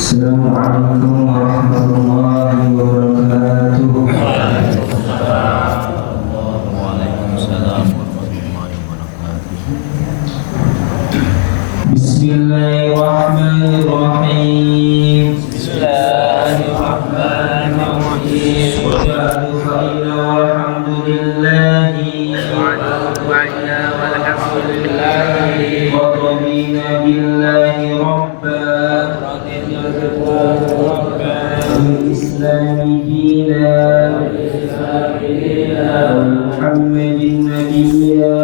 Assalamualaikum warahmatullahi wabarakatuh. Waalaikumsalam warahmatullahi wabarakatuh. Bismillahirrahmanirrahim. Bismillahirrahmanirrahim. Wa'adu fa'ina walhamdulillahi Walhamdulillahi. wa radina billahi rabba wal-islami dina Muhammadin nabiyya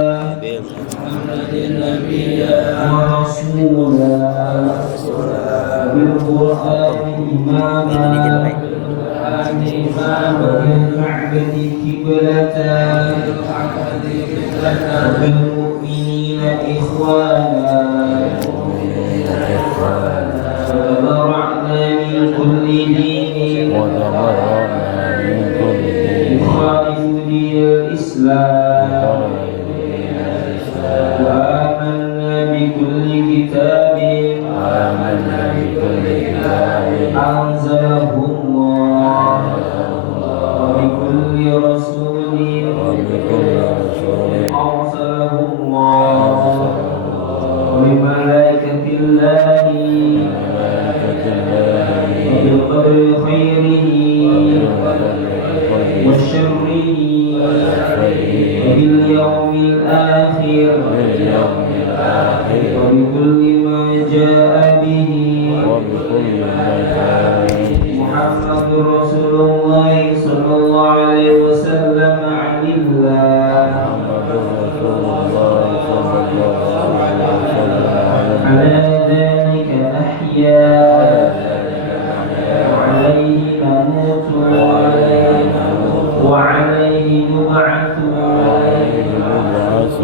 wa rasula bil-Qur'an imama وبالكعبة قبلة وبالمؤمنين إخوانا وبرأنا من كل دين يخالف دين الإسلام وآمنا بكل كتاب أنزله الله وبكل رسول أرسله الله وبملائكة الله وبالقدر خيره وشره وباليوم الآخر وبكل ما جاء به محمد رسول الله صلى الله عليه وسلم عن الله على ذلك نحيا وعليه نموت وعليه نبعث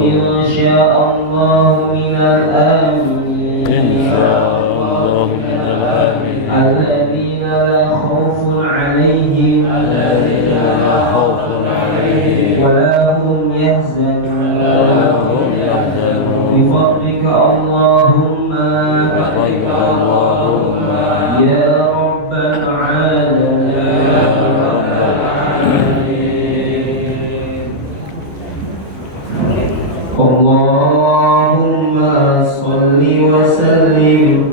إن شاء الله من الآمنين الذين لا خوف عليهم ولا هم يحزنون بفضلك اللهم يا رب العالمين. اللهم صل وسلم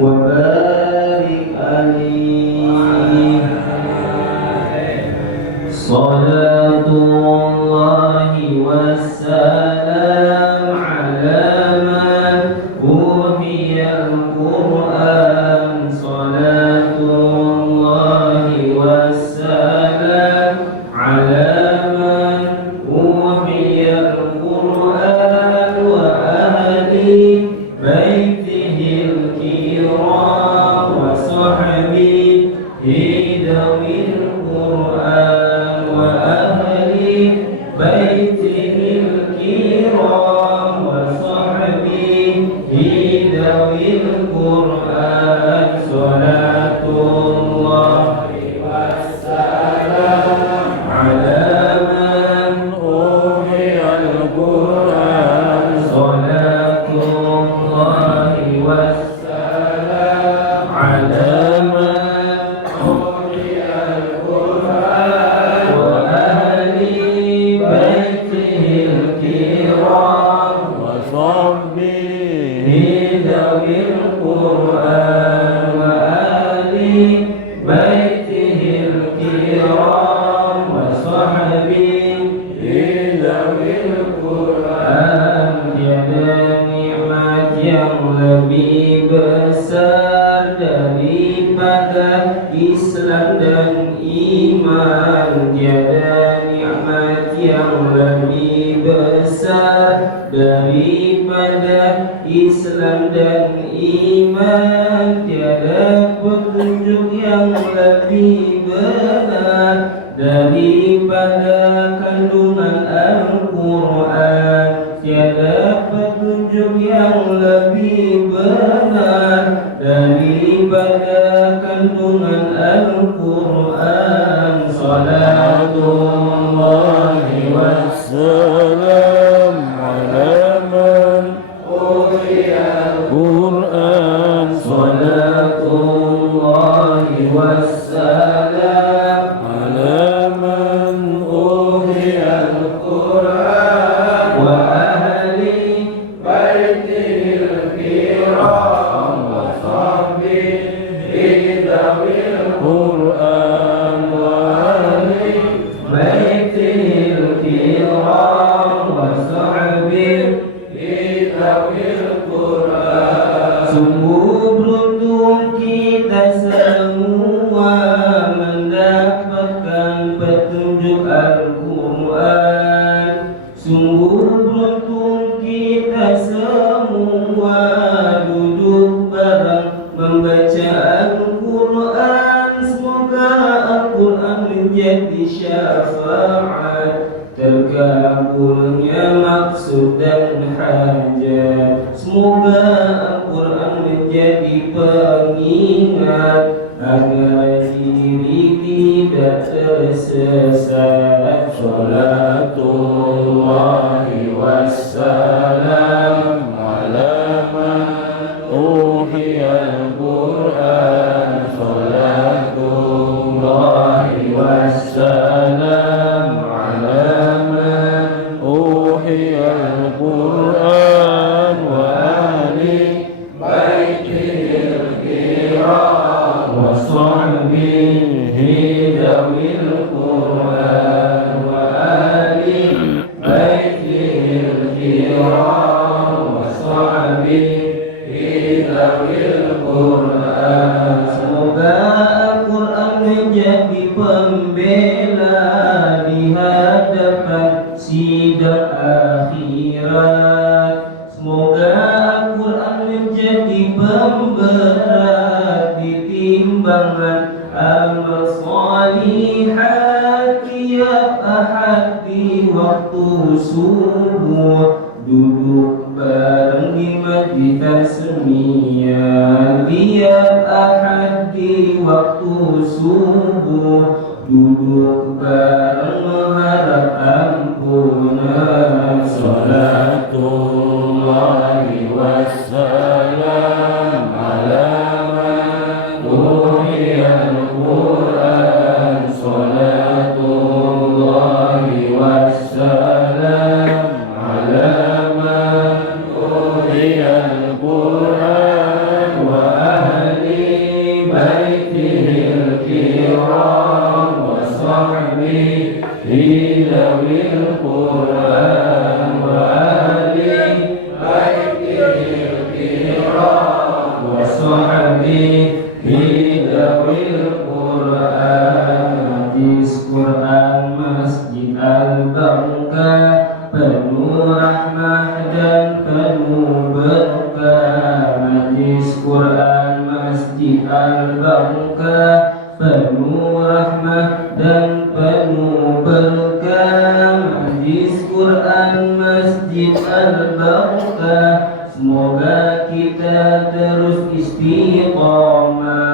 وبارك عليه صلاة الله والسلام على من أوحي القرآن صلاة الله والسلام على من أوحي القرآن وأهل بيته الكرام وصحبه ذوي القرآن وأهل بيته الكرام وصحبه ذوي القرآن صلاة الله والسلام على من أوحي القرآن صلاة الله والسلام على من أوحي القرآن وأهل بيته الكرام وصحبه ذوي القرآن وأهل بيته الكرام وصحبه ذوي القرآن tiada nikmat yang lebih besar daripada Islam dan iman. Tiada nikmat yang lebih besar daripada Islam dan iman. Tiada petunjuk yang lebih benar daripada kandungan Al-Quran. Tiada petunjuk yang lebih benar daripada kandungan Al-Quran. Salatullahi wassalam ala man uhiya Al-Quran. Salatullah ذوي القرآن وأهل بيته الكرام وصحبه ذوي القرآن. Sungguh beruntung kita semua mendapatkan petunjuk Al-Quran. Sungguh beruntung kita semua duduk bareng membaca Al-Quran. Semoga Al-Quran menjadi syafaat terkabulnya maksud dan hajat. Semoga Al-Quran menjadi pengingat agar diri tidak tersesat. Salatullahi wassalam ala man uhiyal Qur'an. Salatullahi wassalam ala man uhiyal Qur'an wa ahli baitihil kiram wa sahbihi dhawil Qur'an wa ahli baitihil kiram wa sahbihi dhawil Qur'an. Semoga Al-Quran menjadi pembela di hadapan sidang akhirat. Semoga Al-Quran menjadi pemberat di timbangan amal salihat. Tiap ahad di waktu subuh duduk bareng di masjid tasmiyah. Tiap ahad di waktu subuh duduk bareng mengharap ampunan. Salatullahi wassalam ala man uhiyal Qur'an. Salatullahi wassalam ala man uhiyal Qur'an wa ahli baitihil kiram wa sahbihi dhawil Qur'an wa ahli baitihil kiram wa sahbihi dhawil Qur'an. Majlis Quran Masjid Al-Barakah penuh rahmah dan penuh berkah. Majlis Quran Masjid Al-Barakah penuh rahmah dan penuh berkah. Majlis Quran Masjid Al-Barakah, semoga kita terus istiqamah.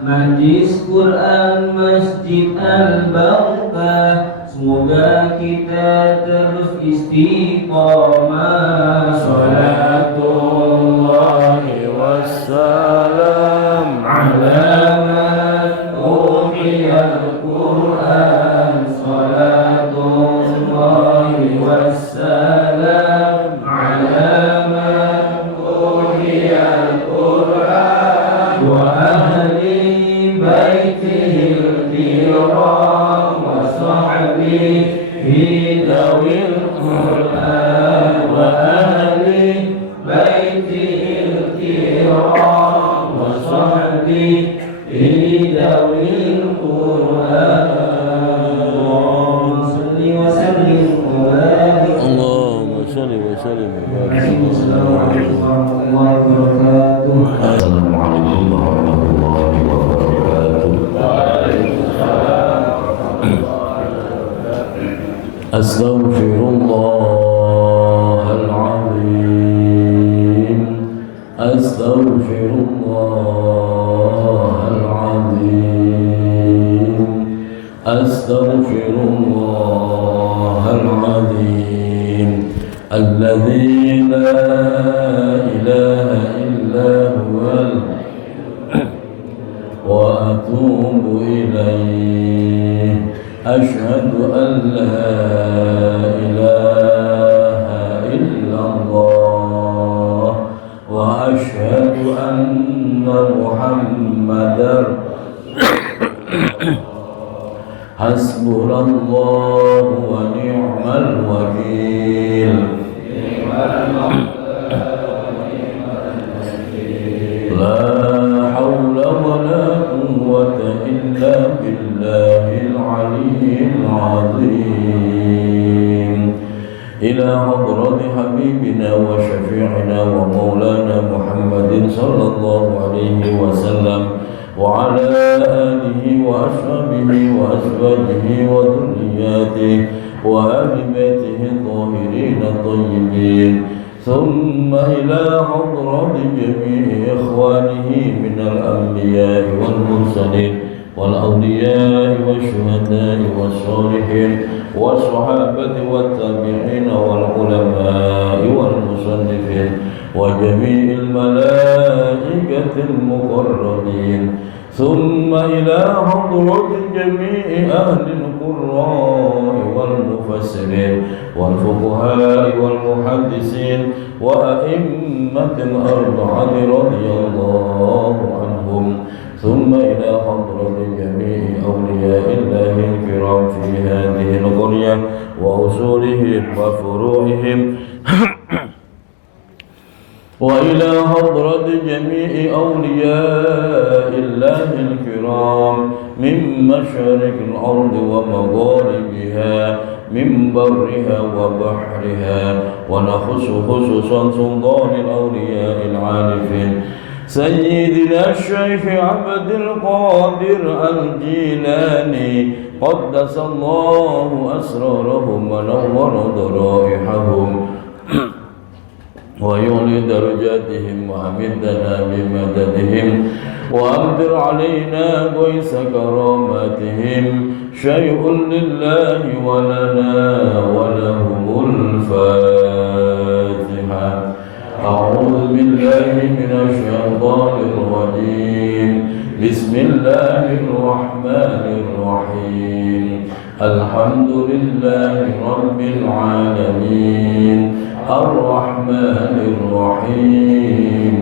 Majlis Quran Masjid Al-Barakah, semoga kita terus istiqamah. Salatullahi wassalam ala man uhiyal Qur'an. Salatullahi wassalam ala man uhiyal Qur'an wa ahli baitihil kiram wa sahbihi dhawil Qur'an wa ahli baitihil kiram wa sahbihi dhawil Qur'an. Allahumma salli wa sallim wa barik. Allahumma salli wa sallim wa barik. Assalamualaikum warahmatullahi wabarakatuh. Assalamualaikum warahmatullahi wabarakatuh. Astaghfirullahal azim. Astaghfirullahal azim. Astaghfirullahal azim. Alladzi la ilaha illa huwal wa atubu ilaih. Ashhadu an la ilaha illallah wa ashhadu anna Muhammadar Hasbunallahu wa ni'mal wakil. La hawla wa la quwwata illa billahil aliyyil azim. Ila hadrati habibina wa syafi'ina wa maulana Muhammadin sallallahu alaihi wasallam wa ala alihi wa ashabihi wa azwajihi wa dhurriyyatihi wa ahli baitihi tahirin tayyibin. ثم إلى حضرات جميع إخوانه من الأنبياء والمرسلين والأولياء والشهداء والصالحين والصحابة والتابعين والعلماء والمصنفين وجميع الملائكة المقربين. ثم إلى حضرة جميع أهل القراء والمفسرين والفقهاء والمحدثين وأئمة الأربعة رضي الله عنهم. ثم إلى حضرة جميع أولياء الله الكرام في هذه القرية وأصولهم وفروعهم وإلى حضرة جميع أولياء الله الكرام من مشارق الأرض ومغاربها من برها وبحرها. ونخص خصوصا سلطان الأولياء العارفين سيدنا الشيخ عبد القادر الجيلاني قدس الله أسرارهم ونور ضرائحهم ويعلي درجاتهم وأمدنا بمددهم وأمطر علينا غيث كراماتهم. شيء لله ولنا ولهم الفاتحة. أعوذ بالله من الشيطان الرجيم. بسم الله الرحمن الرحيم. الحمد لله رب العالمين الرحمن الرحيم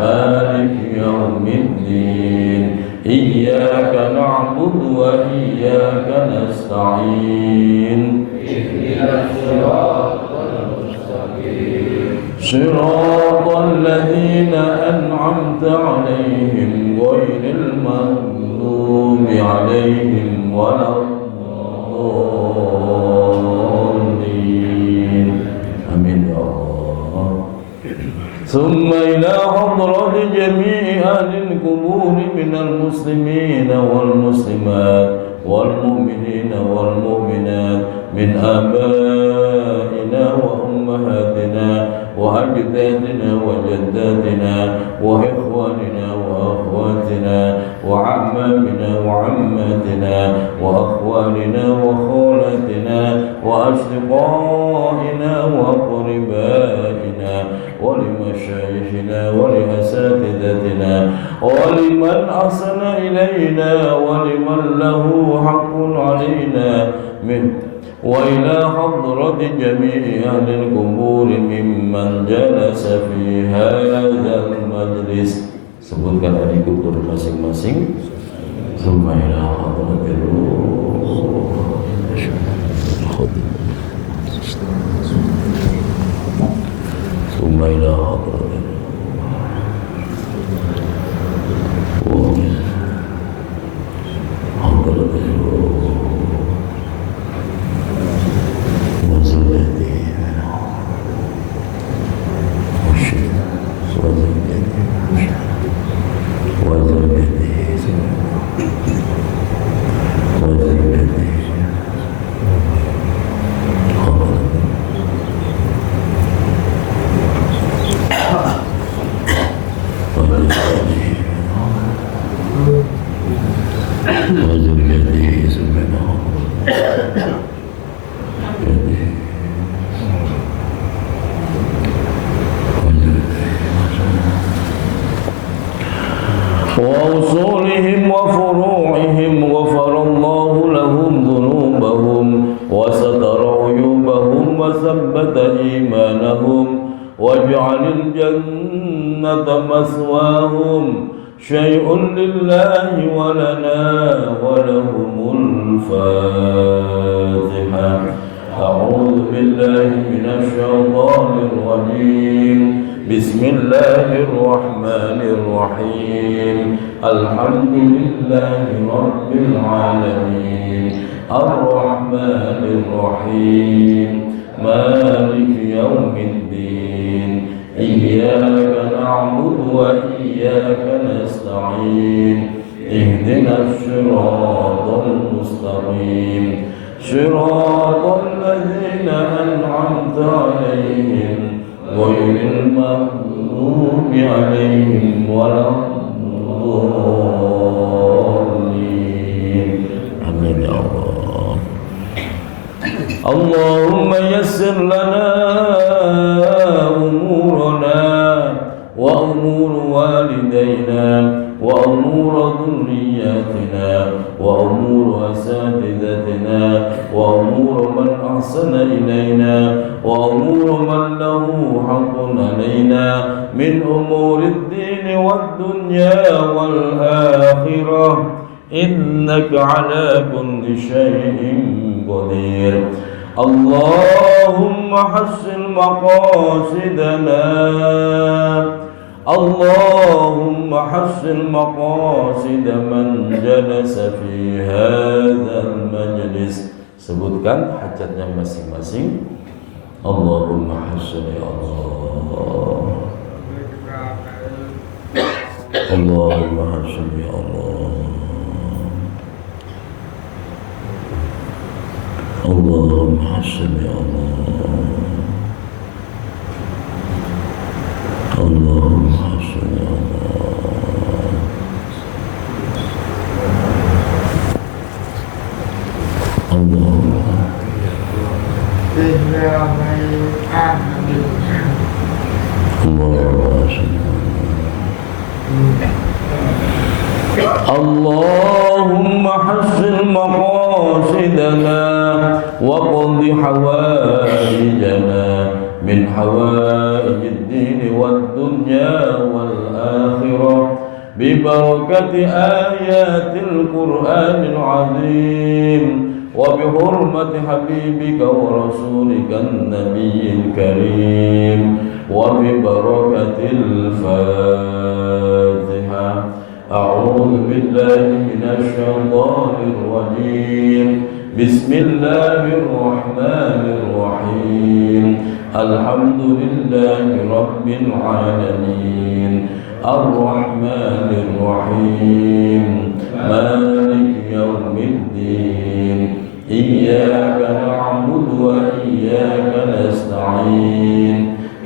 مالك يوم الدين. إياك نعبد وإياك نستعين. اهدنا الصراط المستقيم صراط الذين أنعمت عليهم غير المغضوب عليهم ولا الضالين. آمين يا الله. ثم إلى حضرة جميع أهل القبور من المسلمين والمسلمات والمؤمنين والمؤمنات من آبائنا وأمهاتنا وأجدادنا وجداتنا وإخواننا وأخواتنا وعمامنا وعماتنا وأخوالنا وخالاتنا وأصدقائنا وأقربائنا ولمشايخنا ولأساتذتنا ولمن أحسن إلينا ولمن له حق علينا منه. وإلى حضرة جميع أهل القبور ممن جلس في هذا المجلس. Sebutkan ahli kubur masing-masing. ثم إلى حضرة ثم إلى حضرة وأصولهم وفروعهم. غفر الله لهم ذنوبهم وستر عيوبهم وثبت إيمانهم واجعل الجنة مثواهم. شيء لله ولنا ولهم الفاتحة. أعوذ بالله من الشيطان الرجيم. بسم الله الرحمن الرحيم. الحمد لله رب العالمين الرحمن الرحيم مالك يوم الدين إياك نعبد وإياك نستعين اهدنا الصراط المستقيم صراط الذين أنعمت عليهم غير المغضوب عليهم ولا الضالين. آمين يا الله. اللهم يسر لنا أمورنا وأمور والدينا وأمور ذرياتنا وأمور أساتذتنا وأمور من أحسن إلينا وأمور من له حق علينا من أمور الدين والدنيا والآخرة إنك على كل شيء قدير. اللهم حسن مقاصدنا اللهم حسن مقاصد من جلس في هذا المجلس. Sebutkan hajatnya masing-masing. Allahumma hassin ya Allah. Allahumma hassin ya Allah. Allahumma hassin ya Allah. Allahumma hassin ya Allah. Allahumma اللهم حسن مقاصدنا وقض حوائجنا من حوائج الدين والدنيا والآخرة ببركة آيات القرآن العظيم وبحرمة حبيبك ورسولك النبي الكريم وببركة الفاتحة. أعوذ بالله من الشيطان الرجيم. بسم الله الرحمن الرحيم. الحمد لله رب العالمين الرحمن الرحيم مالك يوم الدين إياك نعبد وإياك نستعين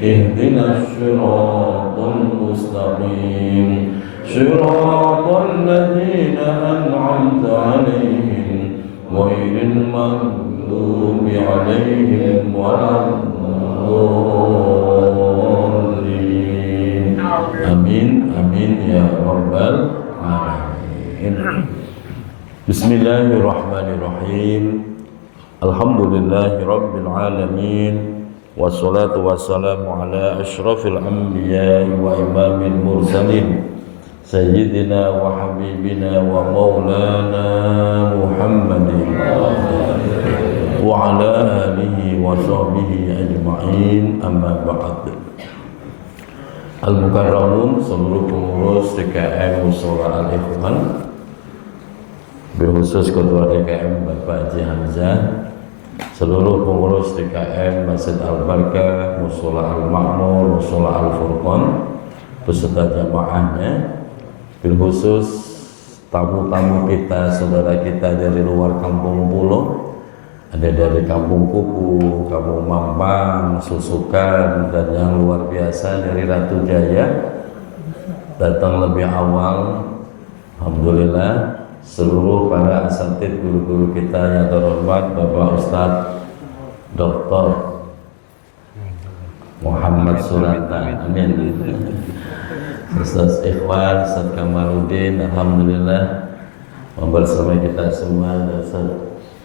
اهدنا الصراط المستقيم صراط الذين أنعمت عليهم غير المغضوب عليهم ولا الضالين. آمين آمين يا رب العالمين. بسم الله الرحمن الرحيم. الحمد لله رب العالمين والصلاة والسلام على أشرف الأنبياء وإمام المرسلين سيدنا وحبيبنا ومولانا محمد وعلى آله وصحبه أجمعين. أما بعد. Al-Mukarramun, seluruh pengurus DKM Mushola Al-Ikhwan, berkhusus Ketua DKM Bapak Haji Hamzah, seluruh pengurus DKM Masjid Al-Barkah, Mushola Al-Ma'mur, Mushola Al-Furqan, beserta jamaahnya, berkhusus tamu-tamu kita, saudara kita dari luar Kampung Pulo, ada dari Kampung Kuku, Kampung Mampang, Susukan, dan yang luar biasa dari Ratu Jaya, datang lebih awal. Alhamdulillah. Seluruh para asatidz guru-guru kita yang terhormat, Bapak Ustadz Dr. Muhammad Surata, amin. Ustaz Ikhwan, Ustaz Kamaluddin, alhamdulillah membersama kita semua, Ustaz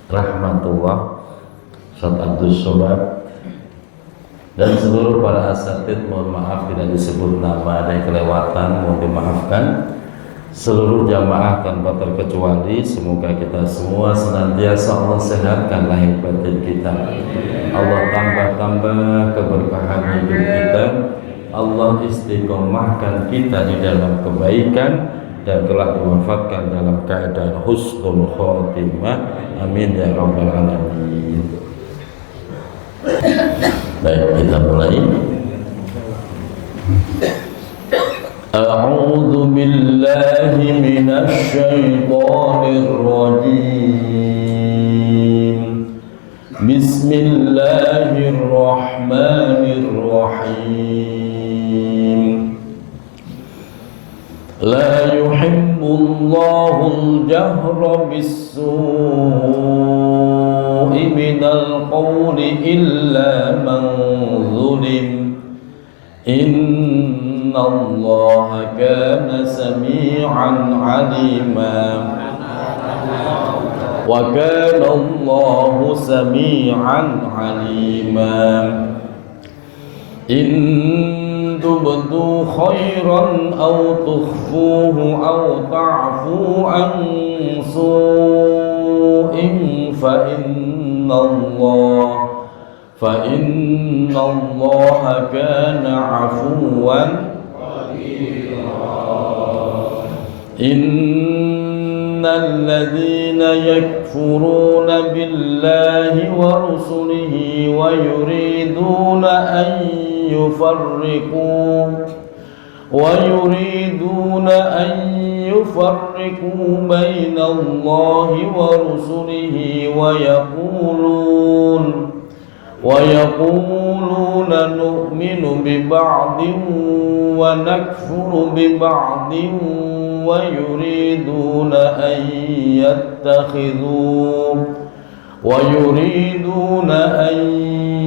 Rahmatullah, Ustaz Abdul Somad, dan seluruh para asatidz. Mohon maaf tidak disebut nama, ada yang kelewatan, mohon dimaafkan. seluruh jamaah tanpa terkecuali. Semoga kita semua senantiasa Allah sehatkan lahir batin kita, Allah tambah-tambah keberkahan hidup kita, Allah istiqomahkan kita di dalam kebaikan dan kelak diwafatkan dalam keadaan husnul khotimah. Amin ya rabbal alamin. Baik, kita mulai. A'udzu billahi minasy syaithanir rajim. Bismillahirrahmanirrahim. La yuhibbullahu al-jahra bis-su'i minal qawli illa man zulim. Innallaha kana sami'an 'alima. Wa kana Allahu sami'an 'alima. In tubdu khairan aw tukhfuhu aw ta'fu an su'in fa innallaha kana 'afuwan innal ladzina yakfuruna billahi wa rusulihi wa yuriduna an يفرقوا بين الله ورسله ويقولون نؤمن ببعض ونكفر ببعض ويريدون أن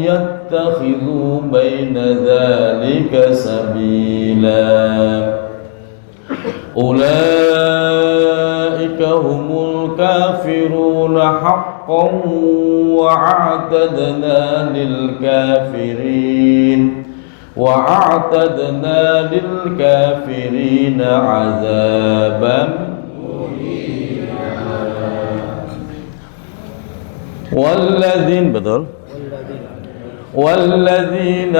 يتخذوا بين ذلك سبيلا. أولئك هم الكافرون حقا وأعتدنا للكافرين عذابا والذين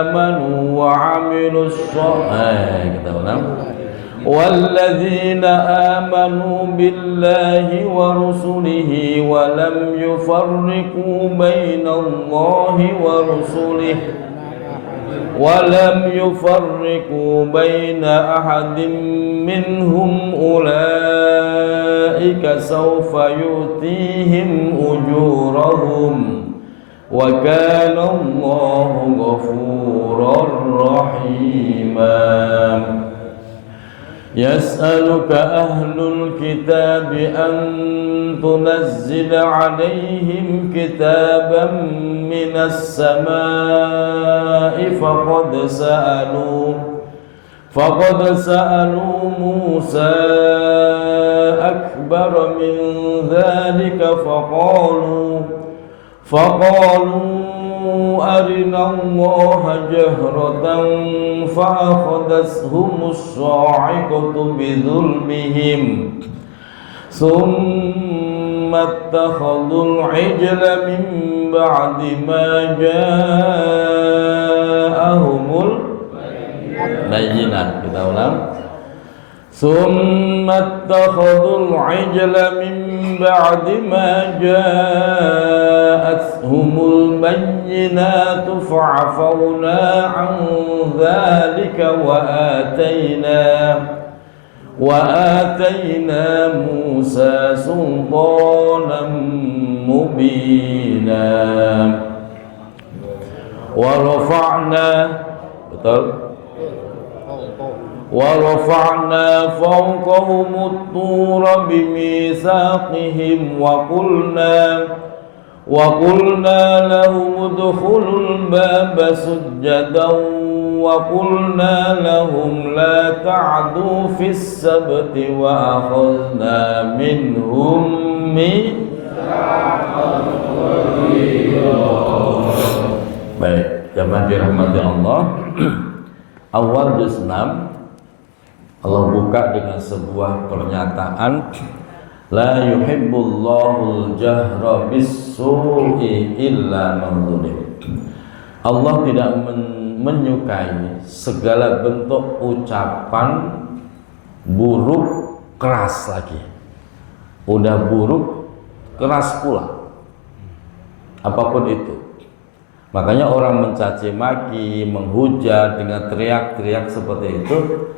آمنوا وعملوا الصالحات والذين آمنوا بالله ورسله ولم يفرقوا بين أحد منهم أولئك سوف يؤتيهم أجورهم وكان الله غفورا رحيما. يسألك أهل الكتاب أن تنزل عليهم كتابا من السماء فقد سألوا موسى أكبر من ذلك فقالوا أرنا الله جهرة فأخذتهم الصاعقة بظلمهم ثم اتخذوا العجل من بعد ما جاءهم البينات. Kita ulang. ثم اتخذوا العجل من بعد ما جاءتهم البينات فعفونا عن ذلك وآتينا موسى سلطانا مبينا ورفعنا فوقهم الطور بميثاقهم وقلنا لهم ادخلوا الباب سجدا وقلنا لهم لا تعدوا في السبت وأخذنا منهم ميثاقا غليظا. Baik, jamaah dirahmati Allah. Awal juz 6 Allah buka dengan sebuah pernyataan, la yuhibbullahul jahra bis-su'i illa man zulim. Allah tidak menyukai segala bentuk ucapan buruk keras lagi. Udah buruk keras pula. Apapun itu. Makanya orang mencaci maki, menghujat dengan teriak-teriak seperti itu,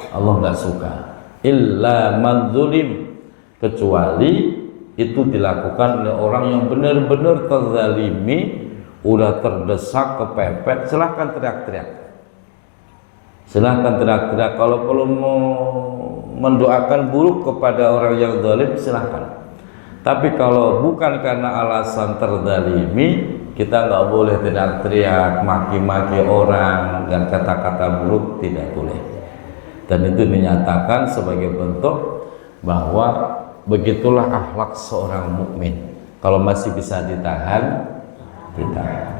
Allah nggak suka. Illa man zulim, kecuali itu dilakukan oleh orang yang benar-benar terzalimi, udah terdesak, kepepet, silahkan teriak-teriak. Silahkan teriak-teriak. Kalau perlu mau mendoakan buruk kepada orang yang zalim, silahkan. Tapi kalau bukan karena alasan terzalimi, kita nggak boleh teriak-teriak, maki-maki orang dan kata-kata buruk, tidak boleh. Dan itu dinyatakan sebagai bentuk bahwa begitulah akhlak seorang mukmin. Kalau masih bisa ditahan, ditahan.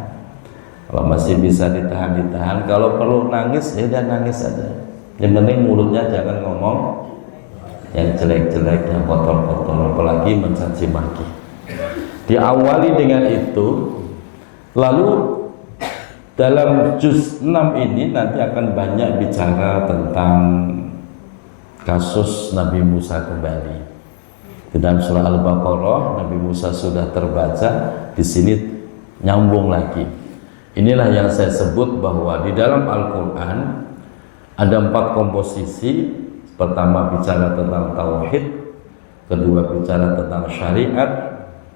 Kalau masih bisa ditahan, ditahan. Kalau perlu nangis, ya udah nangis saja. Yang penting mulutnya jangan ngomong yang jelek-jelek, yang kotor-kotor, apalagi mencaci maki. Diawali dengan itu. Lalu dalam juz 6 ini nanti akan banyak bicara tentang kasus Nabi Musa kembali. Di dalam surah Al-Baqarah Nabi Musa sudah terbaca, di sini nyambung lagi. Inilah yang saya sebut bahwa di dalam Al-Qur'an ada 4 komposisi. Pertama bicara tentang tauhid, kedua bicara tentang syariat,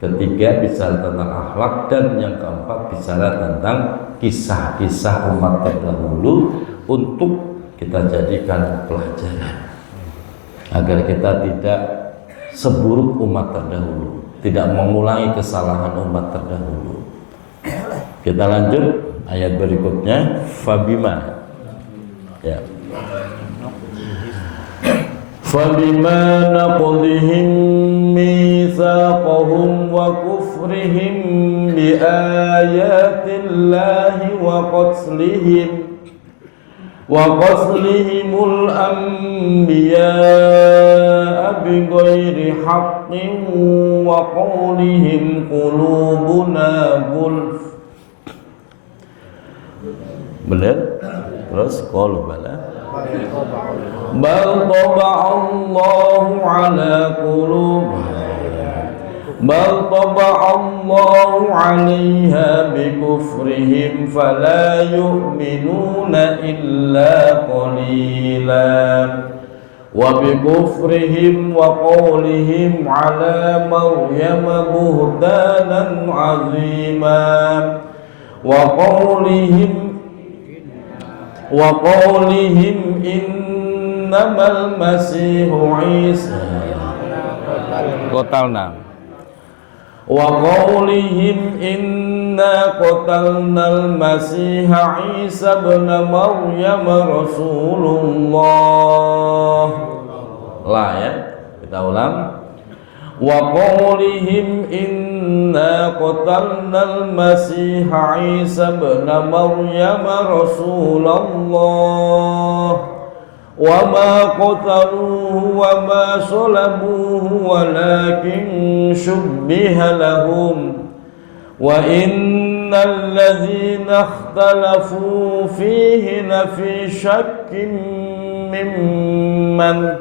ketiga bicara tentang akhlak, dan yang keempat bicara tentang kisah-kisah umat terdahulu untuk kita jadikan pelajaran agar kita tidak seburuk umat terdahulu, tidak mengulangi kesalahan umat terdahulu. Kita lanjut ayat berikutnya, fabima ya. Fabima naqdihim mitsaqahum wa kufrihim bi ayatillahi wa qatlihimul anbiya'a bighairi haqqin wa qawlihim qulubuna gulf. Benar? Terus qalu bala bal taba'allahu ala qulubihim bal taba'allahu 'alaiha bikufrihim fala yu'minuna illa qalila wa bikufrihim wa qawlihim 'ala maryama buhtanan 'azima wa qawlihim innamal masihu Isa qatalna wa qawlihim inna qatalnal masiha Isa ibn Maryam Rasulullah. Lah ya, kita ulang. Wa qawlihim inna qatalnal masiha Isa ibn Maryam Rasulullah wa ma qataluhu wa ma salabuhu walakin shubbiha lahum wa innal ladzina ikhtalafu fihi lafi shakkin minhuma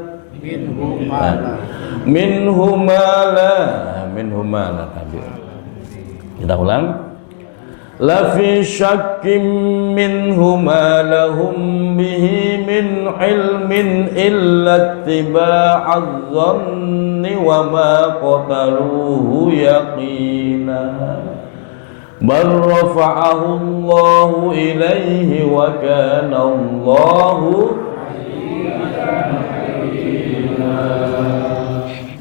la tabir. Kita ulang. Lafi syakkim minhuma lahum bihi min ilmin illa ittiba'adh dhanni wa ma qataluhu yaqina bal rafa'ahu Allahu ilaihi wa kana Allahu.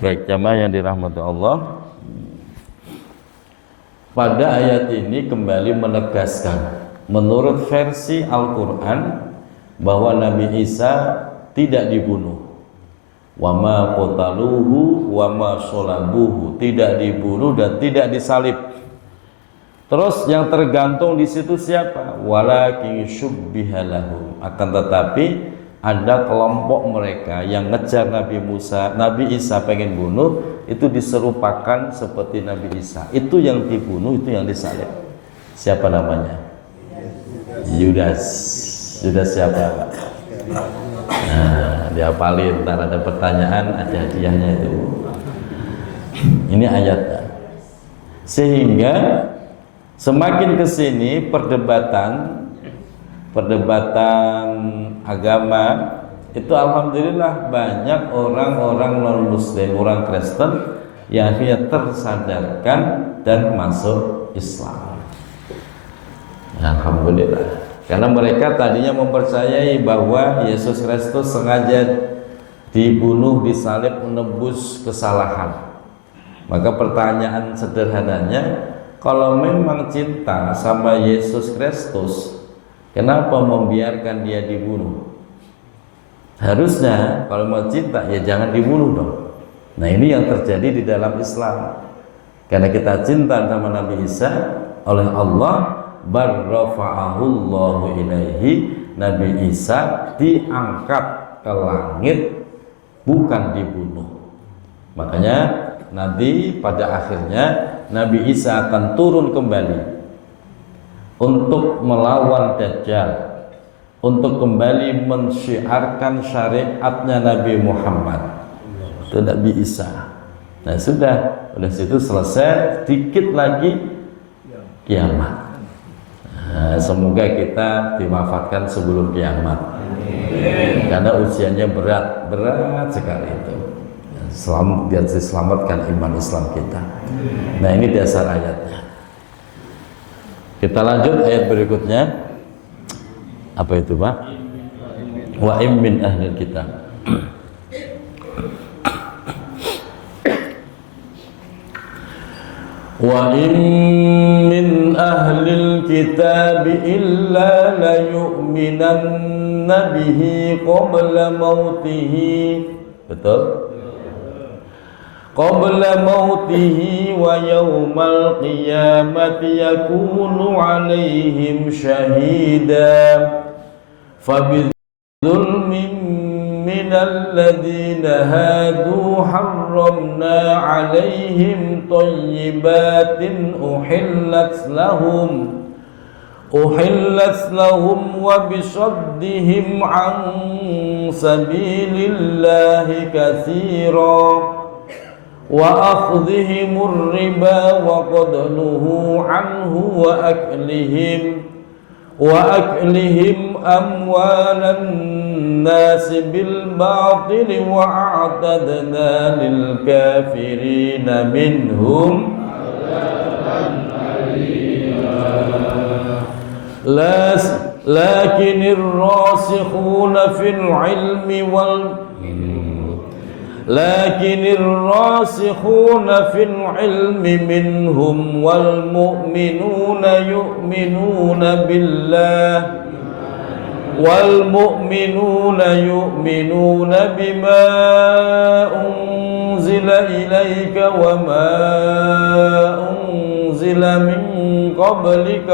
Baik jamaah yang dirahmati Allah, pada ayat ini kembali menegaskan menurut versi Al-Quran bahwa Nabi Isa tidak dibunuh. Wa ma qataluhu wa ma sholabuhu, tidak dibunuh dan tidak disalib. Terus yang tergantung di situ siapa? Walakin syubbiha lahum, akan tetapi ada kelompok mereka yang ngejar Nabi Isa pengen bunuh, itu diserupakan seperti Nabi Isa. Itu yang dibunuh, itu yang disalib. Siapa namanya? Yudas. Yudas siapa, Pak? Nah, dihafalin, ntar ada pertanyaan, ada hadiahnya itu. Ini ayatnya. Sehingga semakin kesini perdebatan agama itu alhamdulillah banyak orang-orang non-muslim, orang Kristen yang akhirnya tersadarkan dan masuk Islam. Alhamdulillah. Karena mereka tadinya mempercayai bahwa Yesus Kristus sengaja dibunuh, disalib menebus kesalahan. Maka pertanyaan sederhananya, kalau memang cinta sama Yesus Kristus, kenapa membiarkan dia dibunuh? Harusnya kalau mau cinta ya jangan dibunuh dong. Nah, ini yang terjadi di dalam Islam. Karena kita cinta sama Nabi Isa, oleh Allah barrafa'ahullahu ilaihi, Nabi Isa diangkat ke langit, bukan dibunuh. Makanya nanti pada akhirnya Nabi Isa akan turun kembali untuk melawan Dajjal, untuk kembali mensyiarkan syariatnya Nabi Muhammad. Itu Nabi Isa. Nah sudah, oleh situ selesai, dikit lagi kiamat. Nah, semoga kita dimanfaatkan sebelum kiamat. Karena ujiannya berat sekali itu. Biar diselamatkan iman Islam kita. Nah, ini dasar ayatnya. Kita lanjut ayat berikutnya. Apa itu, Pak? Wa im min ahlil kitab. Wa in min ahlil kitab illa la yu'minanna bihi qabla mautihi. Betul? Qabla mautihi wa yawmal qiyamati yakunu alaihim syahida fabidhulmin minal ladhina hadu harramna alaihim tayyibatin uhillat lahum wa bisaddihim an sabilillahi katsira wa akhdhihimur riba wa qad nuhu anhu wa aklihim amwalan nas bil batil wa a'tadna lil kafirin minhum lakinir rasikhuna fil ilmi لكن الراسخون في العلم منهم والمؤمنون يؤمنون بما أنزل إليك وما أنزل من قبلك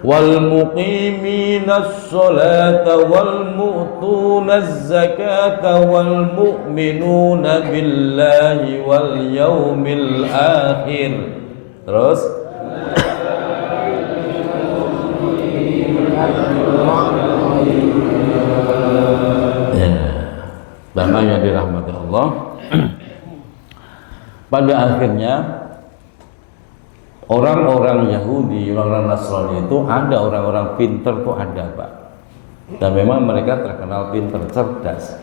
والمقيمين الصلاة والمؤتون الزكاة والمؤمنون بالله واليوم الآخر. Terus ya, Bapak yang dirahmati Allah, pada akhirnya orang-orang Yahudi, orang-orang Nasrani itu ada orang-orang pinter tuh ada, Pak. Dan memang mereka terkenal pinter, cerdas.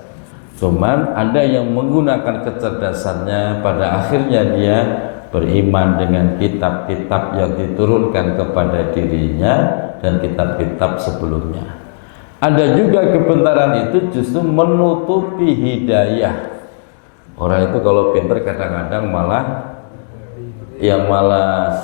Cuman ada yang menggunakan kecerdasannya, pada akhirnya dia beriman dengan kitab-kitab yang diturunkan kepada dirinya dan kitab-kitab sebelumnya. Ada juga kepintaran itu justru menutupi hidayah. Orang itu kalau pinter kadang-kadang malah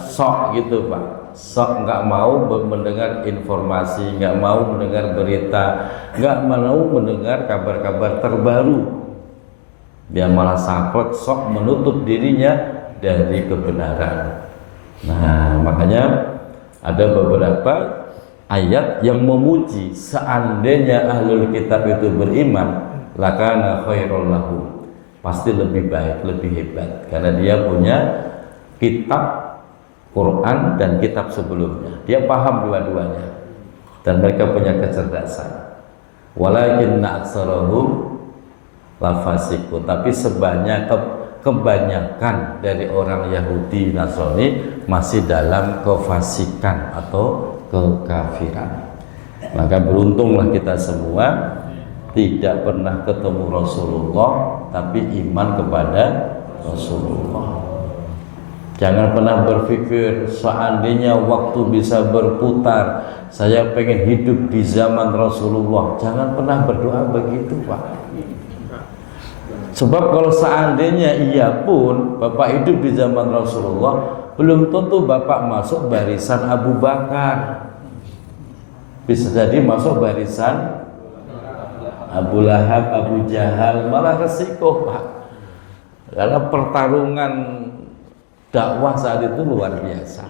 sok gitu, Pak. Sok nggak mau mendengar informasi, nggak mau mendengar berita, nggak mau mendengar kabar-kabar terbaru. Dia malah saklek, sok menutup dirinya dari kebenaran. Nah, makanya ada beberapa ayat yang memuji seandainya ahlul kitab itu beriman, lakana khairul lahum, pasti lebih baik, lebih hebat, karena dia punya kitab Quran dan kitab sebelumnya, dia paham dua-duanya dan mereka punya kecerdasan. Walakinna aktsarahum lafasiqun, tapi kebanyakan dari orang Yahudi Nasrani masih dalam kefasikan atau kekafiran. Maka beruntunglah kita semua tidak pernah ketemu Rasulullah tapi iman kepada Rasulullah. Jangan pernah berpikir seandainya waktu bisa berputar, saya pengen hidup di zaman Rasulullah. Jangan pernah berdoa begitu, Pak. Sebab kalau seandainya iya pun Bapak hidup di zaman Rasulullah, belum tentu Bapak masuk barisan Abu Bakar. Bisa jadi masuk barisan Abu Lahab, Abu Jahal, malah resiko, Pak. Karena pertarungan dakwah saat itu luar biasa.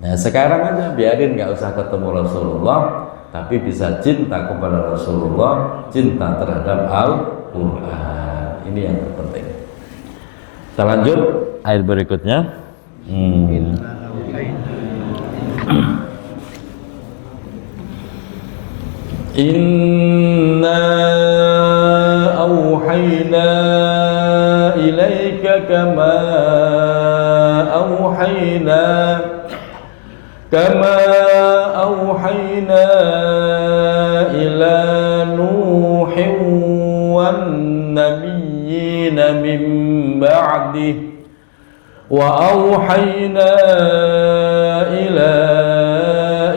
Nah sekarang aja biarin, nggak usah ketemu Rasulullah, tapi bisa cinta kepada Rasulullah, cinta terhadap Al-Quran. Ini yang terpenting. Kita lanjut ayat berikutnya. Inna awhayna ilaika kama awhayna ila Nuhin wan nabiyyina min ba'dih wa awhayna ila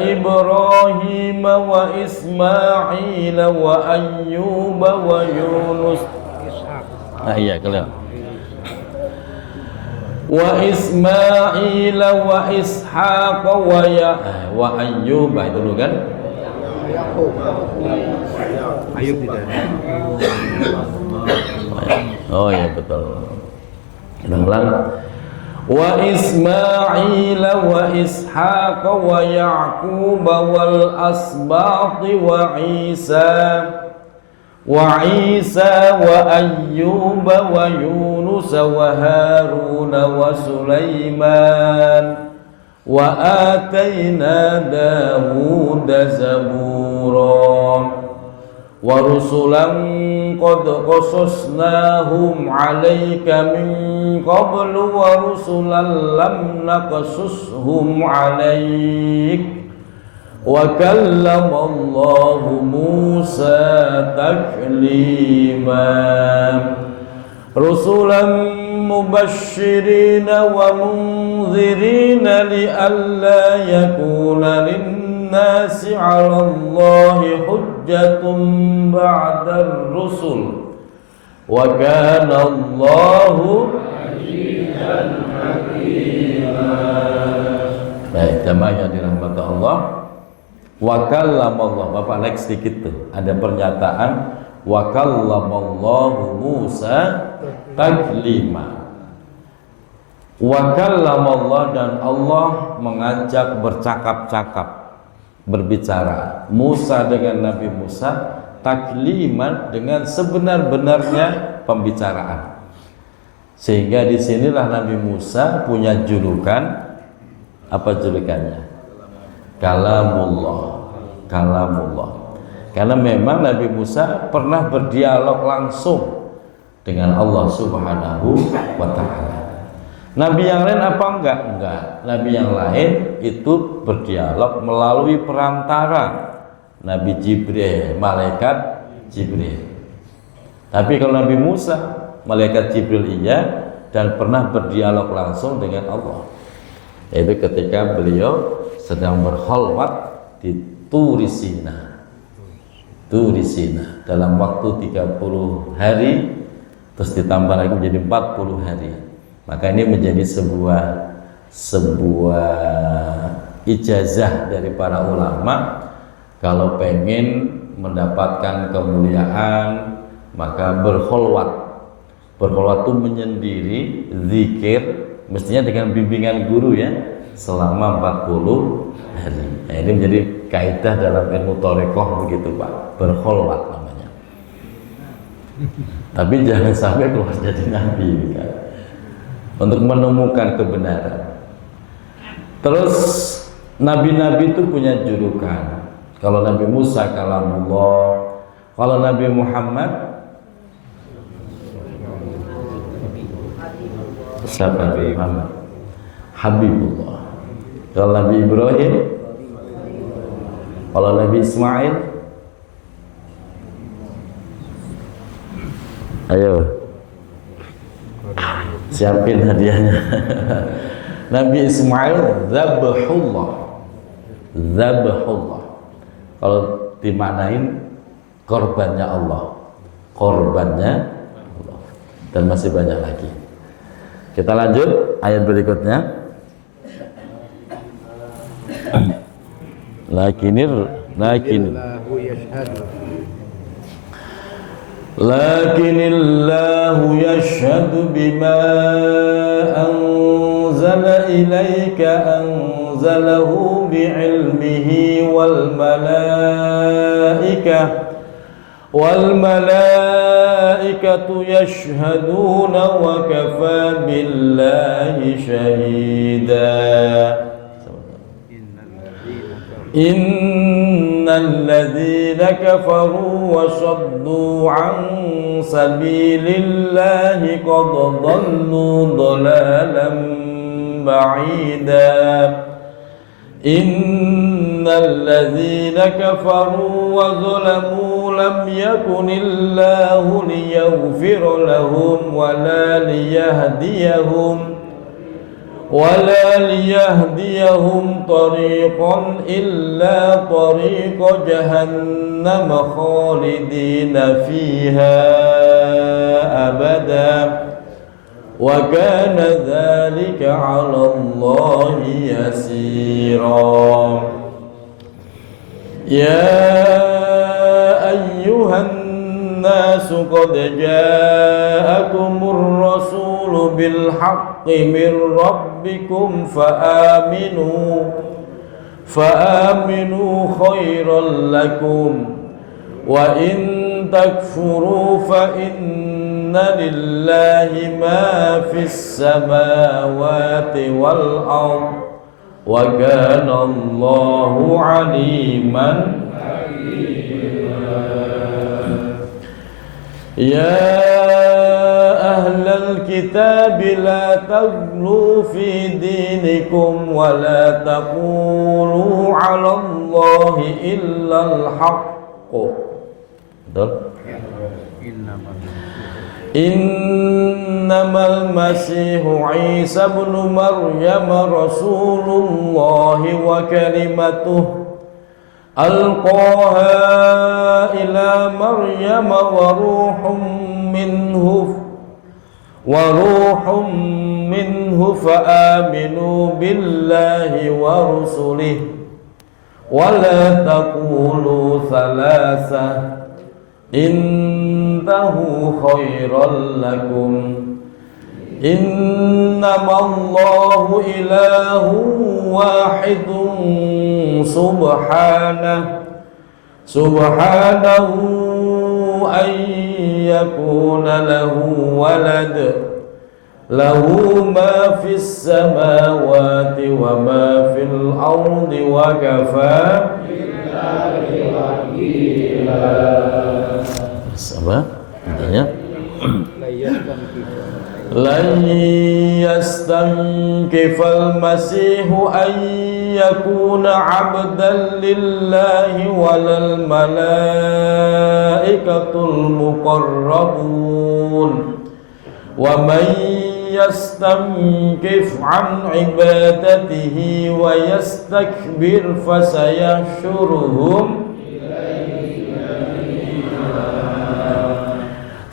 Ibrahim wa Ismail wa Ayyub wa Yunus. Iya kalian. Wa Ismail wa Ishaq wa Ayyub, itu dulu kan? Ayub tidak. Oh ya betul. Ulang. Wa Ismail wa Ishaq wa Ya'qub wal asbat wa Isa wa Ayyub wa Yunus wa Harun wa Sulaiman wa atayna Dawud zabura wa rusulan qad qasasnahum 'alaika min qablu wa rusulan lam naqasushum 'alaik wa kallama Allahu Musa taklima rusulan mubashshirina wa munzirina li'alla yakuna linnasi 'ala Allahi hujjatun ba'da ar-rusul wa kana Allahu azizan hakima. Baik, jamaah yang dirahmati Allah. Wa kallamallah, Bapak next sedikit tuh, ada pernyataan wa kallamallahu Musa taklima. Wa kallamallah, dan Allah mengajak bercakap-cakap, berbicara Musa dengan Nabi Musa takliman, dengan sebenar-benarnya pembicaraan. Sehingga disinilah Nabi Musa punya julukan. Apa julukannya? Kalamullah. Karena memang Nabi Musa pernah berdialog langsung dengan Allah Subhanahu wa ta'ala. Nabi yang lain apa enggak? Enggak. Nabi yang lain itu berdialog melalui perantara Nabi Jibril, malaikat Jibril. Tapi kalau Nabi Musa, malaikat Jibril iya, dan pernah berdialog langsung dengan Allah. Yaitu ketika beliau sedang berkhalwat di Turi Sina dalam waktu 30 hari, terus ditambah lagi menjadi 40 hari. Maka ini menjadi sebuah ijazah dari para ulama, kalau pengen mendapatkan kemuliaan maka berkhalwat itu menyendiri, zikir, mestinya dengan bimbingan guru ya, selama 40 hari. Nah, ini menjadi kaidah dalam ilmu thariqah begitu Pak, berkholwat namanya. Tapi jangan sampai keluar jadi nabi kan? Untuk menemukan kebenaran. Terus nabi-nabi itu punya julukan. Kalau Nabi Musa kalamullah, kalau Nabi Muhammad siapa Nabi Muhammad? Habibullah. Kalau Nabi Ibrahim, kalau Nabi Ismail, ayo siapin hadiahnya. Nabi Ismail Zabhullah. Zabhullah. Kalau dimaknain korbannya Allah. Korbannya Allah. Dan masih banyak lagi. Kita lanjut ayat berikutnya. Lakinillahu yashhadu bima anzala ilaika anzalahu bi'ilmihi wal malaikatu yashhaduna wa kafa billahi shahida. Innalladzina kafaru wa saddu an sabilillahi qad dhallu dhalalan ba'ida. Innalladzina kafaru wa zalamu lam yakunillahu liyaghfira lahum wa la liyahdiyahum tariqan illa tariqa jahannam khalidina fiha abada wa kana dhalika 'ala Allahi yasira. Ya ayyuhan nasu qad ja'akumur rasulu bil haqqi min rabbikum fa'aminu khairan lakum wa in takfuru fa inna lillahi ma fis samawati wal ardh wa kana Allahu aliman ya ahlal kitab la taghlu fi dinikum wa la taqulu 'ala Allahi illa al-haqq. Betul? Innamal masihu Isa ibn Maryam rasulullahi wa kalimatuhu alqaha ila Maryam wa ruhum minhu fa'aminu billahi wa rusulihi wa la taqulu thalatha innahu khairan lakum innamallahu ilahu wahidun subhanahu an yakuna lahu walad lahu ma fis samawati wa ma fil ardi wa kafa billahi wakila. Sama intinya lan yastankifal masihu an yakuna abdan lillahi walal malaikatul muqarrabun wa man yastankif an ibadatihi wa yastakbir fasayahsyuruhum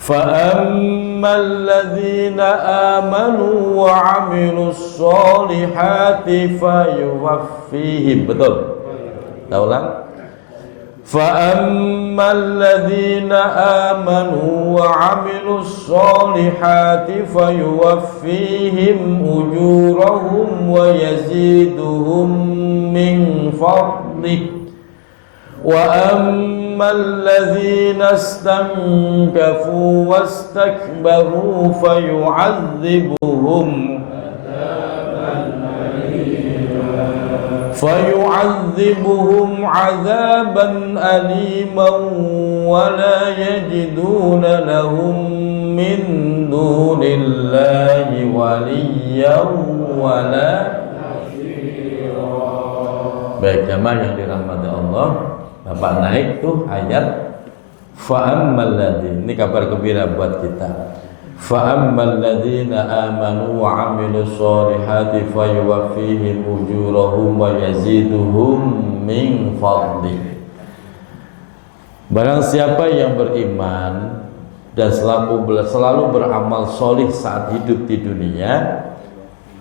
فَأَمَّا الَّذِينَ آمَنُوا وَعَمِلُوا الصَّالِحَاتِ فَيُوَفِّيهِمْ betul. Kita ulang. فَأَمَّا الَّذِينَ آمَنُوا وَعَمِلُوا الصَّالِحَاتِ فَيُوَفِّيهِمْ أُجُورَهُمْ وَيَزِيدُهُمْ مِنْ فَضْلِهِ وأما الذين استنكفوا واستكبروا فيعذبهم عذابا أليما ولا يجدون لهم من دون الله وليا ولا نصيرا. Baik jamaah yang dirahmati Allah, Bapak naik tuh ayat fa'ammal ladzi, ini kabar gembira buat kita. Fa'ammal ladzina amanu wa 'amilus sholihati fayuwaffihim ujurahum wa yaziduhum min fadlih. Barang siapa yang beriman dan selalu beramal solih saat hidup di dunia,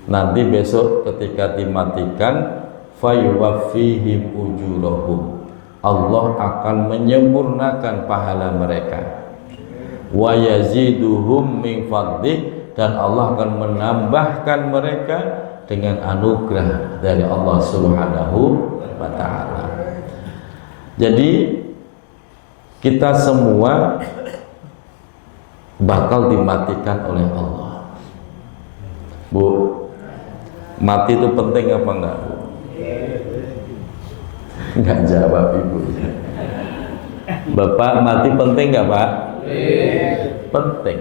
nanti besok ketika dimatikan fayuwaffihim ujurahum, Allah akan menyempurnakan pahala mereka. Wa yaziduhum min fadlih, dan Allah akan menambahkan mereka dengan anugerah dari Allah Subhanahu wa taala. Jadi kita semua bakal dimatikan oleh Allah. Bu, mati itu penting apa enggak, Bu? Enggak jawab Ibu. Bapak, mati penting enggak, Pak? Penting.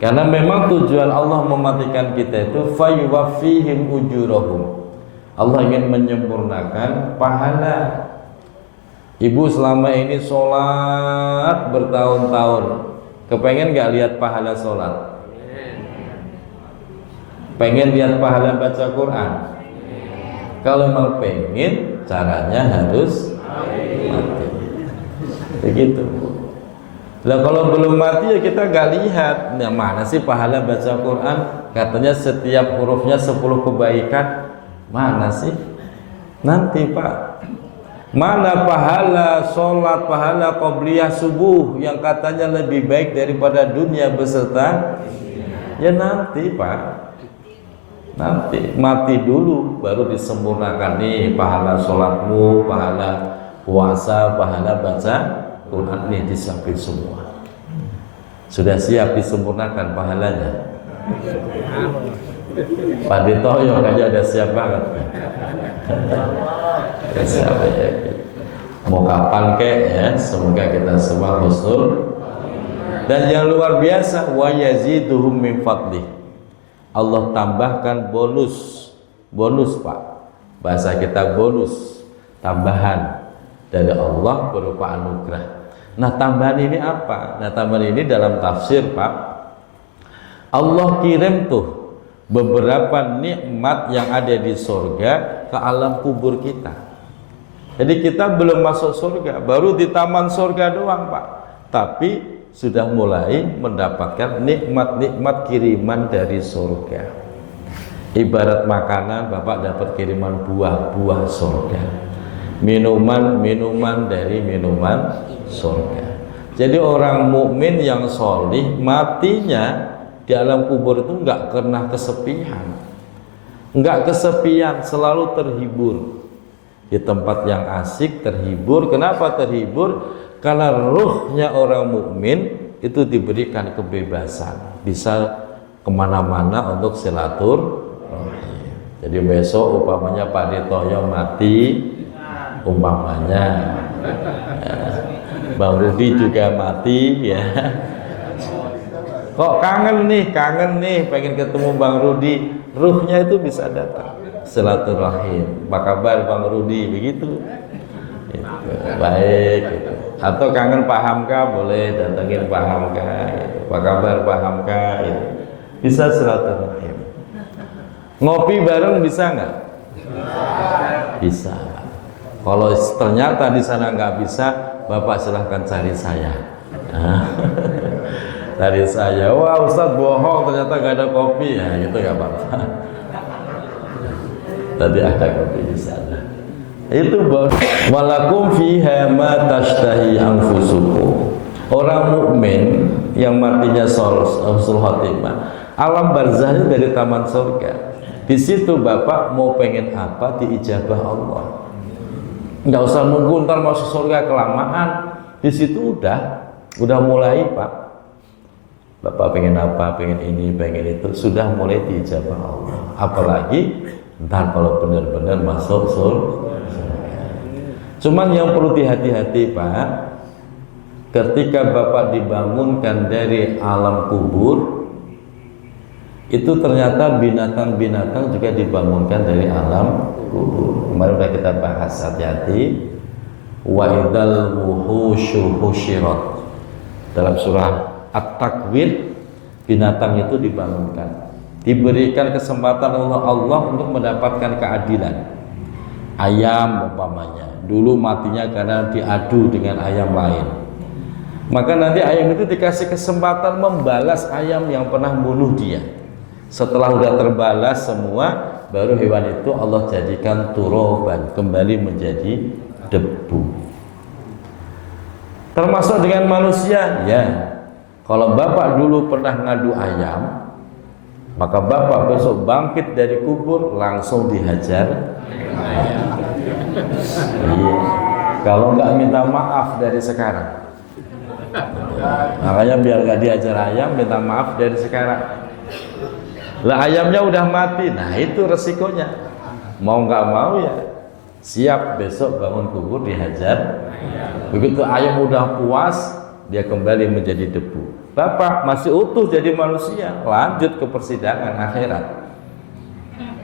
Karena memang tujuan Allah mematikan kita itu fayuwaffihim ujurahum. Allah ingin menyempurnakan pahala. Ibu selama ini sholat bertahun-tahun, kepengen gak lihat pahala sholat? Pengen lihat pahala baca Quran? Kalau memang pengen, caranya harus mati. Begitu. Nah kalau belum mati ya kita gak lihat. Nah, mana sih pahala baca Quran? Katanya setiap hurufnya 10 kebaikan. Mana sih? Nanti Pak. Mana pahala sholat, pahala qobliyah subuh yang katanya lebih baik daripada dunia beserta? Ya nanti Pak. Nanti mati dulu baru disempurnakan nih pahala sholatmu, pahala puasa, pahala baca Quran nih disiapin semua. Sudah siap disempurnakan pahalanya? Pak Ditoyo aja udah siap banget. Siap ya. Mau kapan kek ya, semoga kita semua husnul. Dan yang luar biasa, wa yaziduhum min fadlih, Allah tambahkan bonus Pak, bahasa kita bonus, tambahan dari Allah berupa anugerah. Nah tambahan ini apa? Nah tambahan ini dalam tafsir Pak, Allah kirim tuh beberapa nikmat yang ada di surga ke alam kubur kita. Jadi kita belum masuk surga, baru di taman surga doang Pak, tapi sudah mulai mendapatkan nikmat-nikmat kiriman dari surga. Ibarat makanan, Bapak dapat kiriman buah-buah surga, minuman dari minuman surga. Jadi orang mukmin yang solih matinya di alam kubur itu nggak pernah kesepian, selalu terhibur di tempat yang asik, terhibur. Kenapa terhibur? Karena ruhnya orang mukmin itu diberikan kebebasan, bisa kemana-mana untuk silaturahim. Jadi besok umpamanya Pak Ditoyo mati, umpamanya ya, Bang Rudi juga mati ya. Kok kangen nih, pengen ketemu Bang Rudi, ruhnya itu bisa datang silaturahim. Apa kabar Bang Rudi? Begitu. Gitu. Baik gitu. Atau kangen Pak Hamka, boleh datengin Pak Hamka gitu. Apa kabar Pak Hamka gitu. Bisa silaturahim. Ngopi bareng bisa nggak? Bisa. Kalau ternyata di sana nggak bisa, Bapak silahkan cari saya. Cari saya. Wah Ustadz bohong, ternyata nggak ada kopi ya, gitu nggak apa-apa. Tadi ada kopi di sana. Itu walakum fiha ma tashtahi anfusukum. Orang mukmin yang matinya husnul khotimah, alam barzahnya dari taman surga. Di situ Bapak mau pengen apa diijabah Allah. Nggak usah nunggu ntar masuk surga kelamaan. Di situ udah mulai Pak. Bapak pengen apa, pengen ini, pengen itu, sudah mulai diijabah Allah. Apalagi ntar kalau benar-benar masuk surga. Cuman yang perlu hati-hati Pak, ketika Bapak dibangunkan dari alam kubur, itu ternyata binatang-binatang juga dibangunkan dari alam kubur. Kemarin sudah kita bahas, hati-hati. Wa idzal wuhusyu husyirat. Dalam surah At-Takwir, binatang itu dibangunkan, diberikan kesempatan oleh Allah untuk mendapatkan keadilan. Ayam umpamanya, dulu matinya karena diadu dengan ayam lain, maka nanti ayam itu dikasih kesempatan membalas ayam yang pernah bunuh dia. Setelah sudah terbalas semua, baru hewan itu Allah jadikan turoban, kembali menjadi debu. Termasuk dengan manusia, ya. Kalau Bapak dulu pernah ngadu ayam, maka Bapak besok bangkit dari kubur langsung dihajar ayam. Iya. Kalau nggak minta maaf dari sekarang, makanya biar nggak dihajar ayam, minta maaf dari sekarang. Lah ayamnya udah mati, nah itu resikonya. Mau nggak mau ya siap besok bangun kubur dihajar. Begitu ayam udah puas, dia kembali menjadi debu. Bapak masih utuh jadi manusia, lanjut ke persidangan akhirat.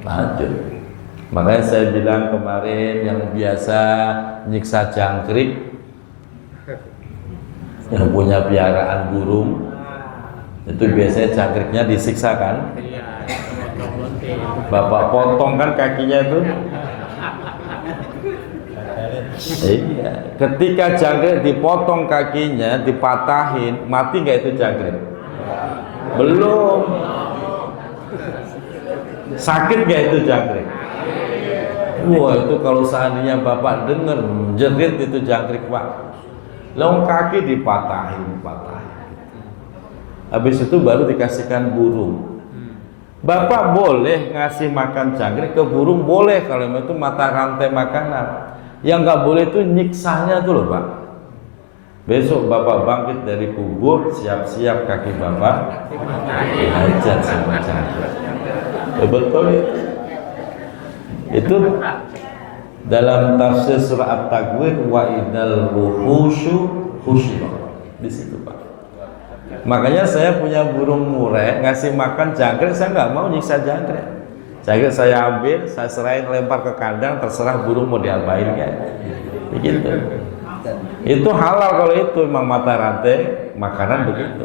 Lanjut. Makanya saya bilang kemarin yang biasa nyiksa jangkrik, yang punya piaraan burung, itu biasanya jangkriknya disiksa kan? Bapak potong kan kakinya itu. Iya. Ketika jangkrik dipotong kakinya, dipatahin, mati nggak itu jangkrik? Belum. Sakit nggak itu jangkrik? Wah, itu kalau seandainya Bapak dengar jerit itu jangkrik Pak, long kaki dipatahin. Habis itu baru dikasihkan burung. Bapak boleh ngasih makan jangkrik ke burung, boleh kalau itu mata rantai makanan. Yang nggak boleh itu nyiksanya tuh loh Pak. Besok Bapak bangkit dari kubur, siap-siap kaki Bapak dihajar sama jangkrik. Betul itu. Itu dalam tafsir surah At-Takwir, wa idzal wuhusyu husyirat. Di situ Pak. Makanya saya punya burung murai, ngasih makan jangkrik, saya nggak mau nyiksa jangkrik. Jangkrik saya ambil, saya serahin, lempar ke kandang, terserah burung mau diapain kan. Begitu. Itu halal kalau itu memang mata rantai makanan begitu.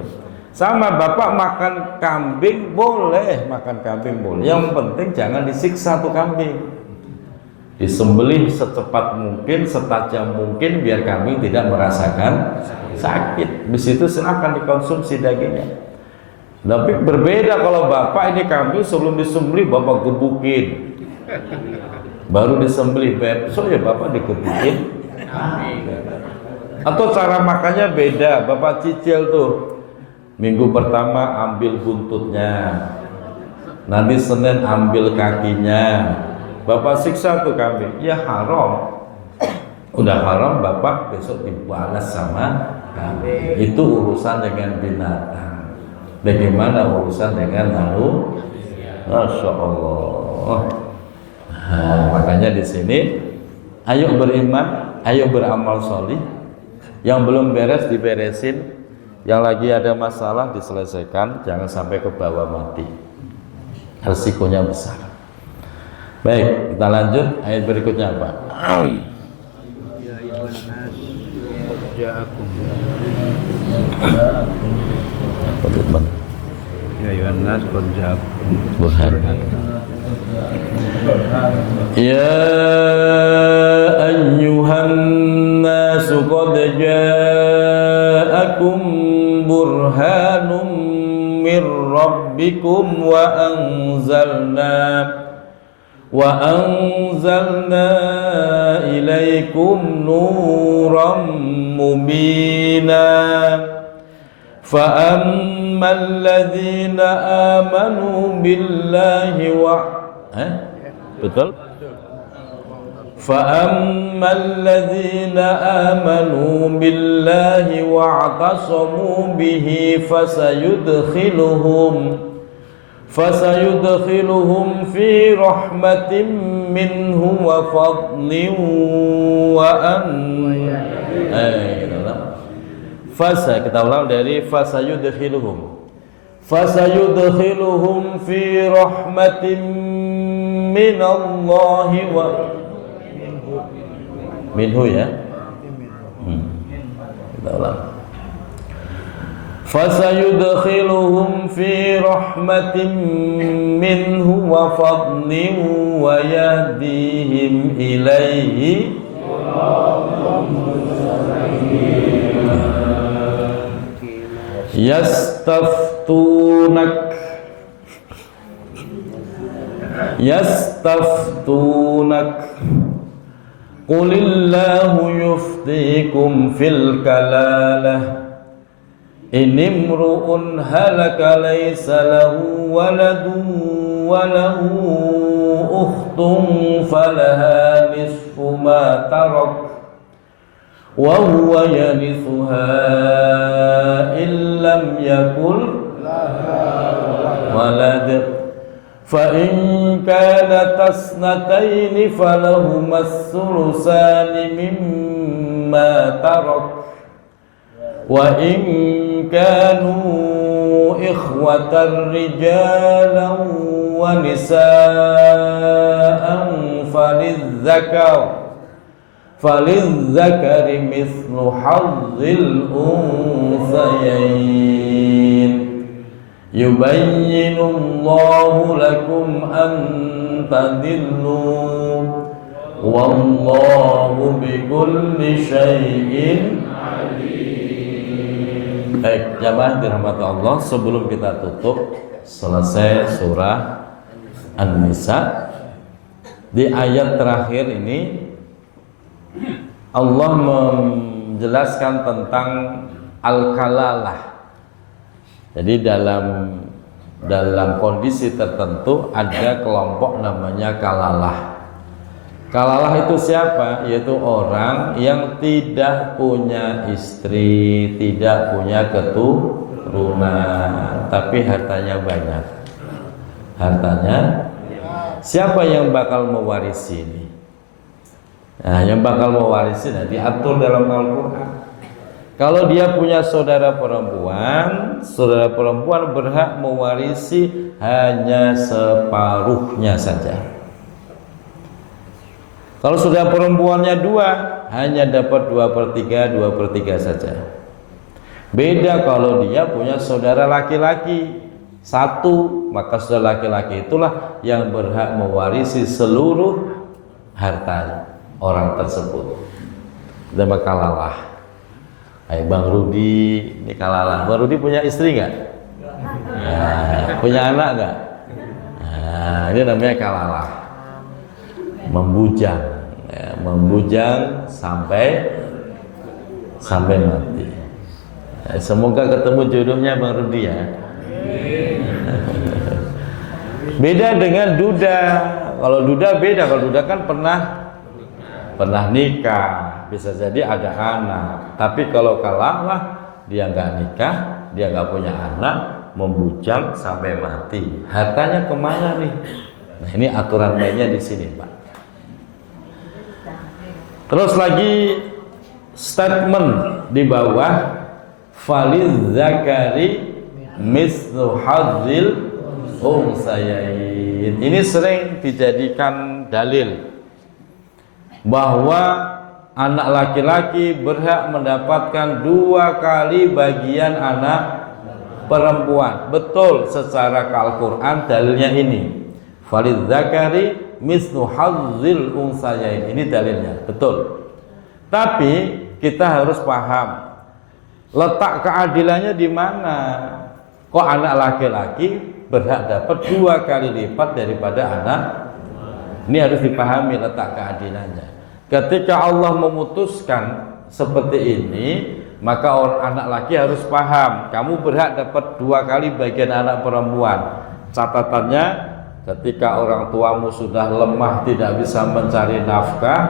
Sama Bapak makan kambing boleh, makan kambing boleh. Yang penting jangan disiksa tuh kambing. Disembelih secepat mungkin, setajam mungkin biar kambing tidak merasakan sakit. Di situ silakan dikonsumsi dagingnya. Tapi berbeda kalau Bapak ini kambing sebelum disembelih Bapak gebukin, baru disembelih besok ya Bapak digebukin. Atau cara makannya beda, Bapak cicil tuh. Minggu pertama ambil buntutnya, nanti Senin ambil kakinya, Bapak siksa tuh kambing, ya haram. Udah haram Bapak besok dibalas sama kambing. Itu urusan dengan binatang. Bagaimana urusan dengan manusia? Masya Allah. Nah, makanya di sini, ayo beriman, ayo beramal solih. Yang belum beres diberesin, yang lagi ada masalah diselesaikan, jangan sampai ke bawah mati. Resikonya besar. Baik, kita lanjut ayat berikutnya Pak. Ya ayuhan nas qad ja'akum burhan. Ya ayyuhan nas qad ja'akum burhanum mir rabbikum wa anzalna ilaikum nuran mubina. فَأَمَّا الَّذِينَ آمَنُوا بِاللَّهِ betul? فأما الذين آمنوا بالله واعتصموا به فسيدخلهم في رحمة منه وفضل kita ulang dari fasayudkhiluhum fi rahmatin minallahi wa minhu ya. Kita ulang. Fasayudkhiluhum fi rahmatin minhu wa fadlin wa yahdihim ilaihi yastaftunak qulillahu yuftikum fil kalalah in imru'un halaka laysa lahu waladun wa lahu ukhtun falaha nisfu ma tarak wa huwa yarithuha in lam yakul walad fa in kanat asnatayn falahuma as-sulusani mimma tarak wa in kanu ikhwatan rijalan wa nisaan falizzakari mithlu hazzil unthayayn yubayyinu Allahu lakum an tadillu wallahu bikulli syai'in alim. Baik, jamaah dirahmati Allah, sebelum kita tutup selesai surah An-Nisa, di ayat terakhir ini Allah menjelaskan tentang al-kalalah. Jadi dalam kondisi tertentu ada kelompok namanya kalalah. Kalalah itu siapa? Yaitu orang yang tidak punya istri, tidak punya keturunan, tapi hartanya banyak. Siapa yang bakal mewarisi ini? Nah, yang bakal mewarisi diatur dalam Al-Quran. Kalau dia punya saudara perempuan berhak mewarisi hanya separuhnya saja. Kalau saudara perempuannya 2, hanya dapat 2/3 saja. Beda kalau dia punya saudara laki-laki 1, maka saudara laki-laki itulah yang berhak mewarisi seluruh harta orang tersebut. Dan kalalah. Bang Rudi ini kalalah. Bang Rudi punya istri nggak? Nah, punya anak nggak? Nah, ini namanya kalalah. Membujang sampai mati. Semoga ketemu jodohnya Bang Rudi ya. Beda dengan duda. Kalau duda beda. Kalau duda kan pernah nikah, bisa jadi ada anak. Tapi kalau kalalah, dia nggak nikah, dia nggak punya anak, membujang sampai mati. Hartanya kemana nih? Nah, ini aturan mainnya di sini, Pak. Terus lagi statement di bawah, falizzakari mithlu hadzil unthayayn. Ini sering dijadikan dalil bahwa anak laki-laki berhak mendapatkan 2 kali bagian anak perempuan. Betul, secara Al-Quran dalilnya ini. Falizzakari mithlu hadzil unthayayn. Ini dalilnya, betul. Tapi kita harus paham letak keadilannya di mana. Kok anak laki-laki berhak dapat 2 kali lipat daripada anak? Ini harus dipahami letak keadilannya. Ketika Allah memutuskan seperti ini, maka anak laki harus paham, kamu berhak dapat 2 kali bagian anak perempuan. Catatannya ketika orang tuamu sudah lemah tidak bisa mencari nafkah,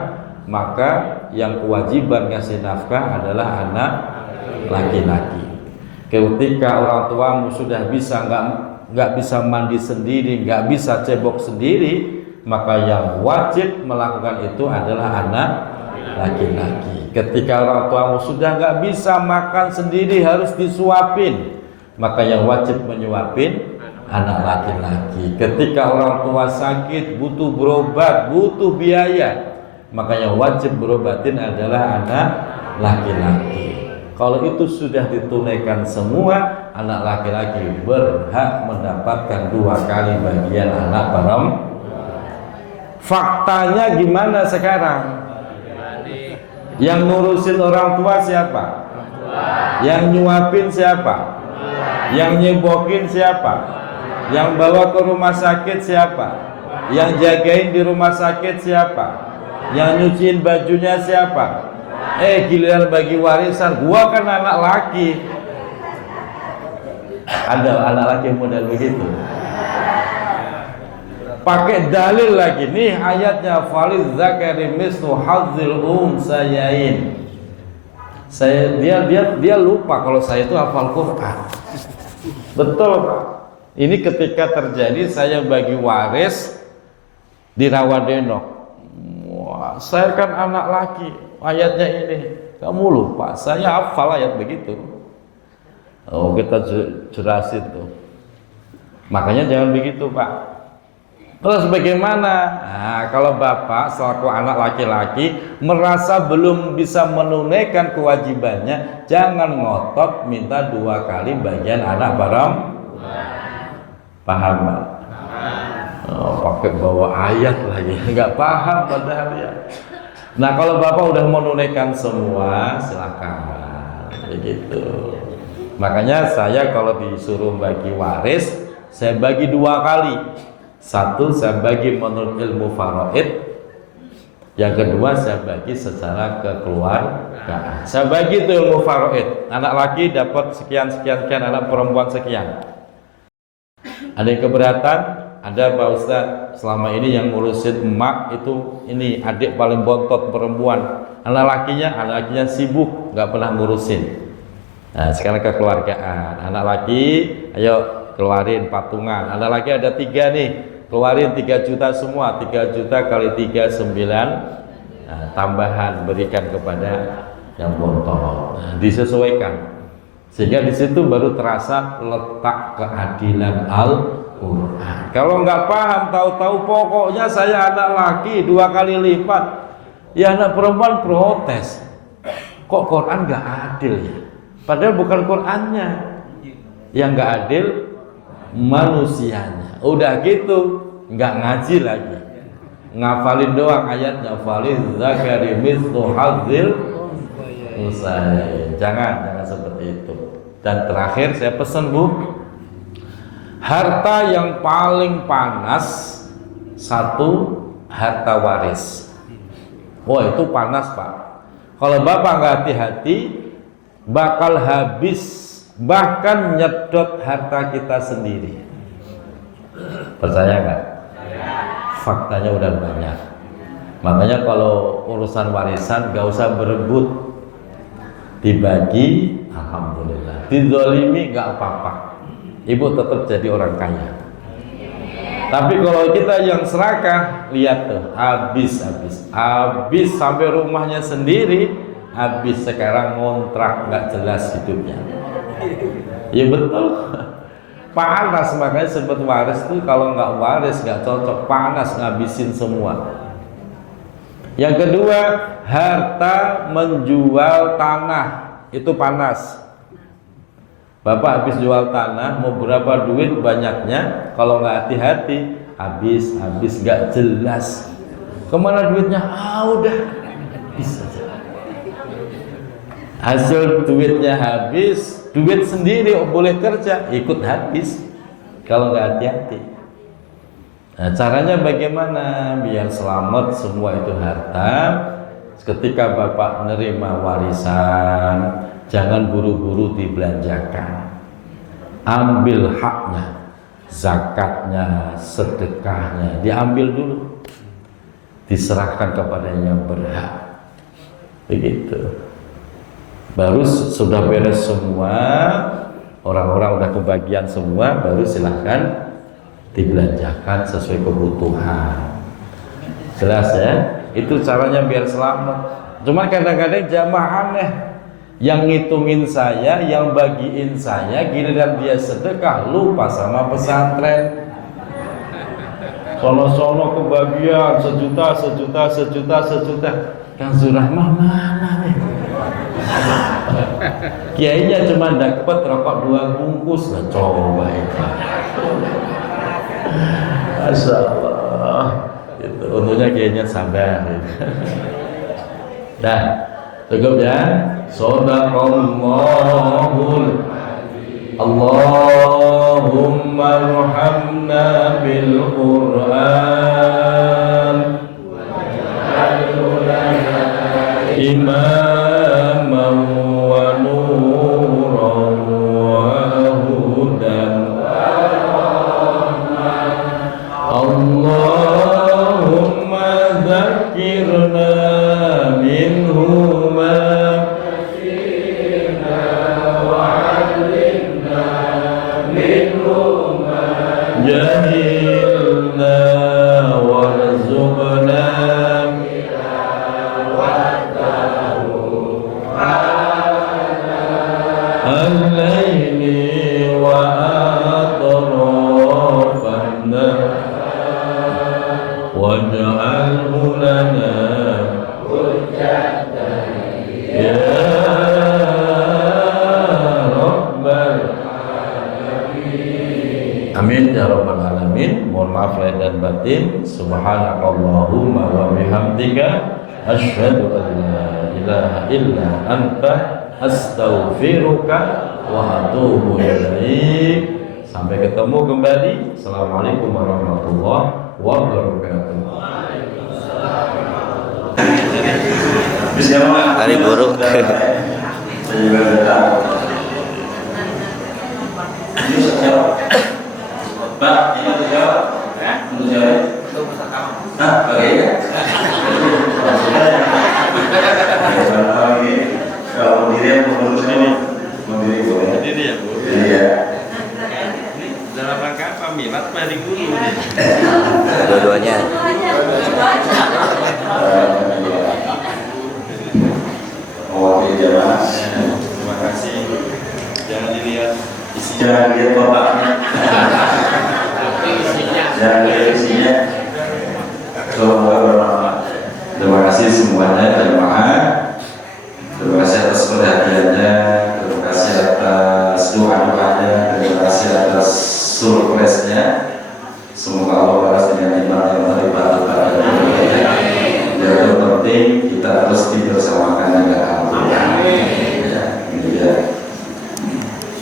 maka yang kewajiban ngasih nafkah adalah anak laki-laki. Ketika orang tuamu sudah bisa nggak bisa mandi sendiri, nggak bisa cebok sendiri, maka yang wajib melakukan itu adalah anak laki-laki. Ketika orang tuamu sudah nggak bisa makan sendiri, harus disuapin, maka yang wajib menyuapin anak laki-laki. Ketika orang tua sakit, butuh berobat, butuh biaya, maka yang wajib berobatin adalah anak laki-laki. Kalau itu sudah ditunaikan semua, anak laki-laki berhak mendapatkan 2 kali bagian anak perempuan. Faktanya gimana sekarang? Yang ngurusin orang tua siapa? Yang nyuapin siapa? Yang nyebokin siapa? Yang bawa ke rumah sakit siapa? Yang jagain di rumah sakit siapa? Yang nyuciin bajunya siapa? Giliran bagi warisan, gua kan anak laki. Ada anak laki model begitu. Pakai dalil lagi nih ayatnya, faliz zakari mislu hadzil unsayain. Dia lupa kalau saya itu hafal Quran. Betul Pak. Ini ketika terjadi saya bagi waris di Rawadeno. Wah, saya kan anak laki. Ayatnya ini, kamu lupa. Saya hafal ayat begitu. Oh, kita jelasin tuh. Makanya jangan begitu Pak. Terus bagaimana? Nah, kalau bapak selaku anak laki-laki merasa belum bisa menunaikan kewajibannya, jangan ngotot minta 2 kali bagian anak perempuan. Paham Pak? Oh, pakai bawa ayat lagi, nggak paham padahal ya. Nah, kalau bapak udah menunaikan semua, silakan, begitu. Makanya saya kalau disuruh bagi waris, saya bagi 2 kali. 1 saya bagi menurut ilmu faraid, yang kedua saya bagi secara kekeluargaan. Saya bagi itu ilmu faraid, anak laki dapat sekian, anak perempuan sekian. Ada yang keberatan? Ada Pak Ustadz, selama ini yang ngurusin emak itu ini adik paling bontot perempuan, anak lakinya sibuk nggak pernah ngurusin. Nah, sekarang kekeluargaan, anak laki ayo keluarin patungan, anak laki ada 3 nih, keluarin 3 juta semua, 3 juta kali 3 9, nah, tambahan berikan kepada yang bontot. Nah, disesuaikan sehingga di situ baru terasa letak keadilan Al-Quran. Kalau nggak paham, tahu-tahu pokoknya saya anak laki 2 kali lipat, ya anak perempuan protes, kok Quran nggak adil ya? Padahal bukan Qurannya yang nggak adil, manusianya. Udah gitu nggak ngaji lagi, ngafalin doang ayatnya, faliz zakari mislu hadzil unsayain. Jangan seperti itu. Dan terakhir saya pesan Bu, harta yang paling panas 1 harta waris. Wah, itu panas Pak. Kalau Bapak nggak hati-hati bakal habis, bahkan nyedot harta kita sendiri. Percaya nggak? Faktanya udah banyak. Makanya kalau urusan warisan gak usah berebut, dibagi alhamdulillah, dizolimi gak apa-apa, ibu tetap jadi orang kaya. Tapi kalau kita yang serakah, lihat tuh, habis sampai rumahnya sendiri, habis. Sekarang ngontrak nggak jelas hidupnya. Ya betul, panas. Makanya sebut waris tuh, kalau nggak waris nggak cocok, panas, ngabisin semua. Yang kedua, harta menjual tanah itu panas. Bapak habis jual tanah, mau berapa duit banyaknya, kalau nggak hati-hati habis nggak jelas. Kemana duitnya? Udah habis aja. Hasil duitnya habis, duit sendiri boleh kerja ikut habis kalau nggak hati-hati. Nah, caranya bagaimana biar selamat semua itu harta? Ketika Bapak menerima warisan, jangan buru-buru dibelanjakan. Ambil haknya. zakatnya, sedekahnya diambil dulu, diserahkan kepada yang berhak. Begitu. Baru sudah beres semua, orang-orang udah kebagian semua, baru silahkan dibelanjakan sesuai kebutuhan. Jelas ya? Itu caranya biar selamat. Cuman kadang-kadang jamaah aneh, yang ngitungin saya, yang bagiin saya, giliran dia sedekah lupa sama pesantren. Sono-sono kebagian sejuta. Kang Zurahmah mana nih? Kiainya cuma dapat rokok 2 bungkus lah, coba itu. Masya Allah. Itu untungnya kiainya sabar. Dah, cukup ya. Shadaqallahul Allahumma arhamna bil Qur'an imaman wa nuran wa hudan Allahumma dzakirna minhu ma jahilna warzuqna al-laili wa atrafan waj'alhu lana ya rabbal amin ya rabbal alamin. Mohon maaf lahir dan batin. Subhanakallahumma wa bihamdika asyhadu an la ilaha illa anta astaghfiruka wa atubu ilaik. Sampai ketemu kembali. Assalamualaikum warahmatullahi wabarakatuh. Hari Guru. Pak, ini untuk jawab? Untuk jawab? Hah? Bagaimana? Kalau diri yang mengurus ini, mandiri boleh. Ini ya Bu. Iya. Ini dalam rangka apa milat Hari Guru nih? Dua-duanya. Mewakili jamaah. Terima kasih. Jangan dilihat isinya. Jangan lihat bapaknya. Jangan lihat isinya. Semoga bermanfaat. Terima kasih semuanya jamaah. Terima kasih atas perhatiannya. Terima kasih atas doa-doanya. Terima kasih atas surprise-nya. Semoga Allah balas dengan iman yang terlibat pada yang penting kita terus